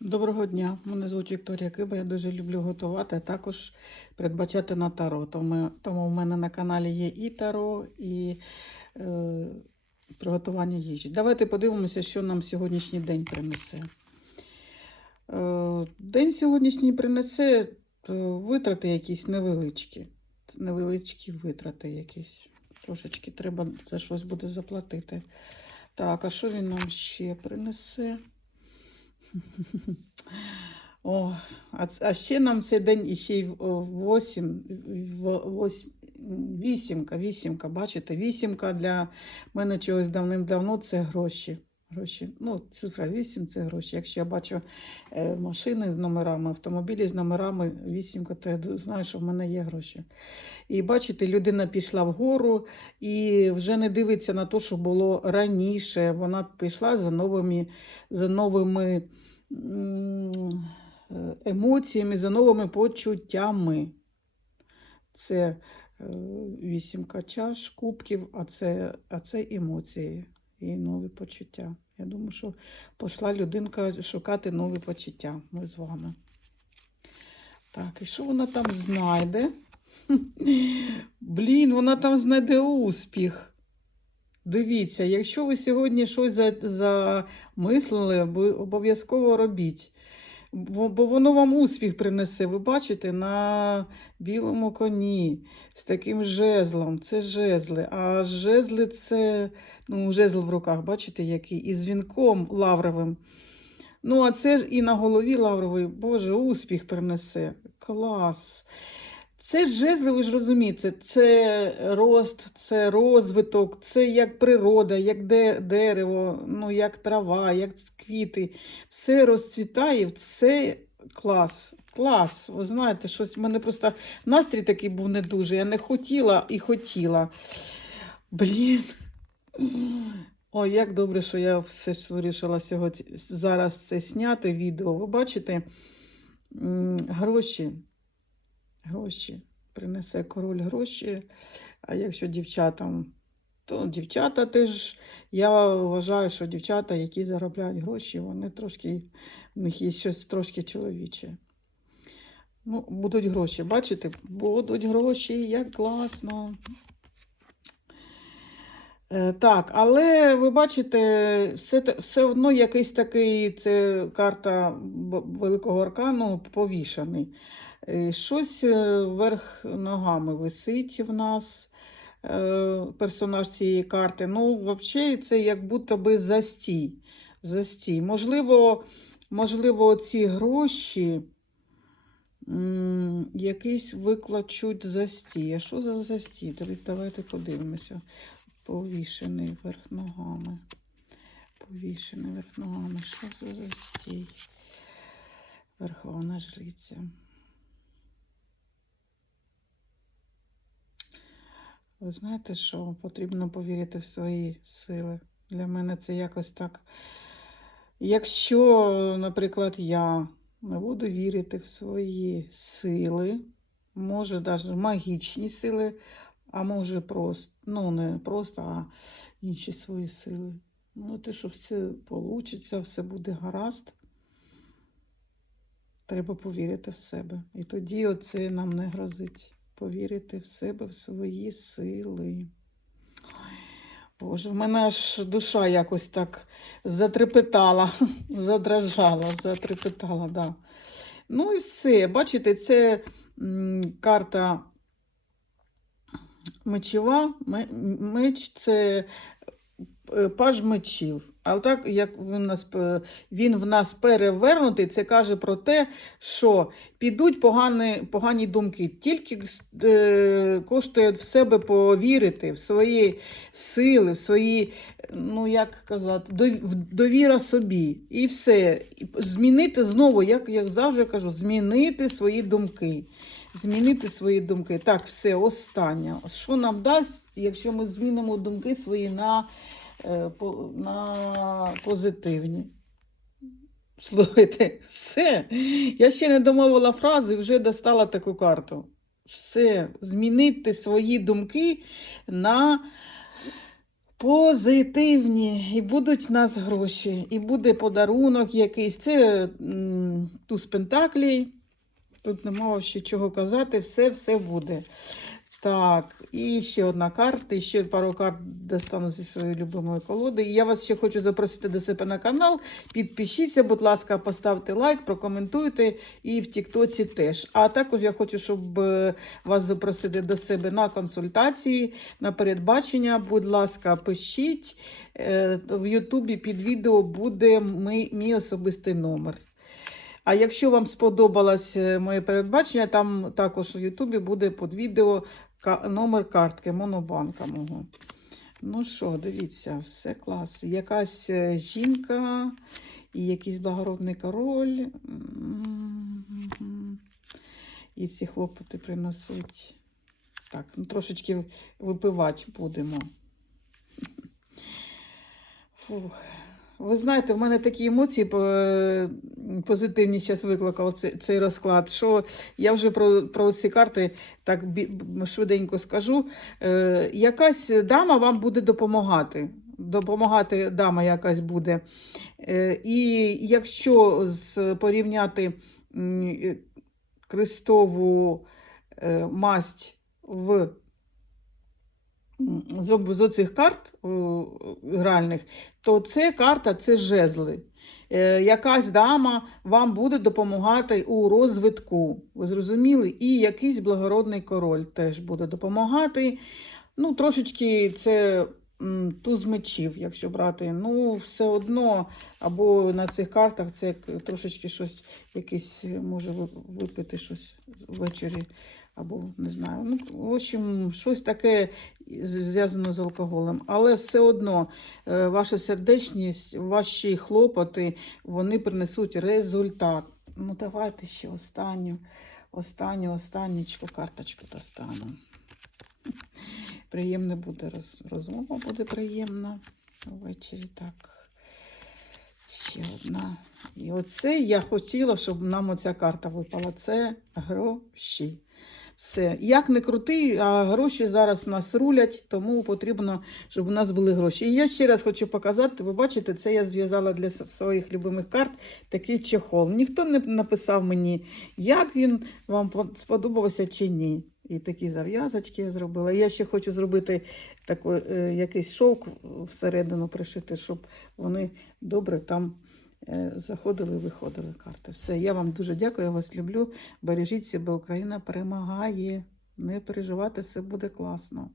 Доброго дня, мене звуть Вікторія Киба. Я дуже люблю готувати, а також передбачати на таро. Тому, тому в мене на каналі є і таро, і е, приготування їжі. Давайте подивимося, що нам сьогоднішній день принесе. Е, день сьогоднішній принесе е, витрати якісь невеличкі. Невеличкі витрати якісь. Трошечки треба за щось буде заплатити. Так, а що він нам ще принесе? О, а, а ще нам цей день іще й в- о, восім, в- восьм, вісімка, вісімка, бачите, вісімка для мене чогось давним-давно це гроші. Гроші. Ну, цифра 8 це гроші. Якщо я бачу е, машини з номерами, автомобілі з номерами, вісімка, то я знаю, що в мене є гроші. І бачите, людина пішла вгору і вже не дивиться на те, що було раніше. Вона пішла за новими, за новими емоціями, за новими почуттями. Це е, вісімка чаш, кубків, а це, а це емоції і нові почуття. Я думаю, що пішла людинка шукати нові почуття. Ми з вами. Так, і що вона там знайде? Блін, вона там знайде успіх. Дивіться, якщо ви сьогодні щось замислили, обов'язково робіть. Бо, воно вам успіх принесе. Ви бачите, на білому коні з таким жезлом. Це жезли. А жезли це ну, жезл в руках, бачите, який? І з вінком лавровим. Ну, а це ж і на голові лавровий, Боже, успіх принесе. Клас. Це жезли, ви ж розумієте, це рост, це розвиток, це як природа, як де, дерево, ну, як трава, як квіти. Все розцвітає, все клас. Клас. Ви знаєте, щось в мене просто настрій такий був не дуже. Я не хотіла і хотіла. Блін. Ой, як добре, що я все ж вирішила сьогодні зараз це зняти відео. Ви бачите, гроші. Гроші. Принесе король гроші. А якщо дівчатам, то дівчата теж. Я вважаю, що дівчата, які заробляють гроші, вони трошки, в них є щось трошки чоловіче. Ну, будуть гроші, бачите? Будуть гроші, як класно. Е, Так, але ви бачите, все, все одно якийсь такий, це карта Великого Аркану повішаний. Е, Щось е, вверх ногами висить в нас е, персонаж цієї карти. Ну, взагалі, це як будто би застій. застій. Можливо, можливо, ці гроші якийсь виклачуть застій. А що за застій? Давай- Давайте подивимося. Повішений вверх ногами. Повішений вверх ногами. Що за застій? Верховна жриця. Ви знаєте, що потрібно повірити в свої сили. Для мене це якось так. Якщо, наприклад, я не буду вірити в свої сили, може навіть магічні сили, а може просто, ну не просто, а інші свої сили. Ну, те, що все вийде, все буде гаразд. Треба повірити в себе. І тоді оце нам не грозить. Повірити в себе, в свої сили. Боже, в мене аж душа якось так затрепетала, задрожала, затрепетала, да. Ну і все. Бачите, це карта мечева. Меч це паж мечів. Але так як він, нас, він в нас перевернутий, це каже про те, що підуть погані, погані думки. Тільки е, коштує в себе повірити, в свої сили, в свої, ну як казати, в- довіра собі. І все. І Змінити знову, як я завжди кажу, змінити свої думки. Змінити свої думки. Так, все, останнє. Що нам дасть, якщо ми змінимо думки свої на, е, на позитивні? Слухайте, все. Я ще не домовила фрази, вже достала таку карту. Все, змінити свої думки на позитивні, і будуть в нас гроші, і буде подарунок якийсь. Це туз Пентаклій. Тут нема ще чого казати, все, все буде. Так, і ще одна карта, і ще пару карт достану зі своєї любимої колоди. І я вас ще хочу запросити до себе на канал. Підпишіться, будь ласка, поставте лайк, прокоментуйте і в Тіктоці теж. А також я хочу, щоб е, вас запросити до себе на консультації, на передбачення. Будь ласка, пишіть. Е, В Ютубі під відео буде мій, мій особистий номер. А якщо вам сподобалось е, моє передбачення, там також в Ютубі буде під відео номер картки Монобанка мого. Ну що, дивіться, все клас. Якась е, жінка і якийсь благородний король. І ці хлопоти принесуть. Так, ну трошечки випивати будемо. Фух. Ви знаєте, в мене такі емоції позитивні зараз викликав цей, розклад, що я вже про, про ці карти так швиденько скажу. Е, якась дама вам буде допомагати. Допомагати дама якась буде. Е, і якщо з, порівняти е, крестову е, масть в з, з оцих карт гральних, то це карта це жезли. Е, якась дама вам буде допомагати у розвитку. Ви зрозуміли? І якийсь благородний король теж буде допомагати. Ну, трошечки це туз мечів, якщо брати. Ну, все одно, або на цих картах це трошечки щось, якесь може випити щось ввечері, або не знаю. Ну, в общем, щось таке зв'язано з алкоголем. Але все одно е, ваша сердечність, ваші хлопоти, вони принесуть результат. Ну, давайте ще останню, останню, останнічку карточку достану. Приємне буде роз, розмова, буде приємна ввечері. Так. Ще одна. І оце я хотіла, щоб нам оця карта випала. Це гроші. Все. Як не крути, а гроші зараз нас рулять, тому потрібно, щоб у нас були гроші. І я ще раз хочу показати, ви бачите, це я зв'язала для своїх любимих карт такий чехол. Ніхто не написав мені, як він вам сподобався чи ні. І такі зав'язочки я зробила. Я ще хочу зробити такий, е, якийсь шовк всередину пришити, щоб вони добре там заходили і виходили карти. Все, я вам дуже дякую, я вас люблю. Бережіть себе, Україна перемагає. Не переживайте, все буде класно.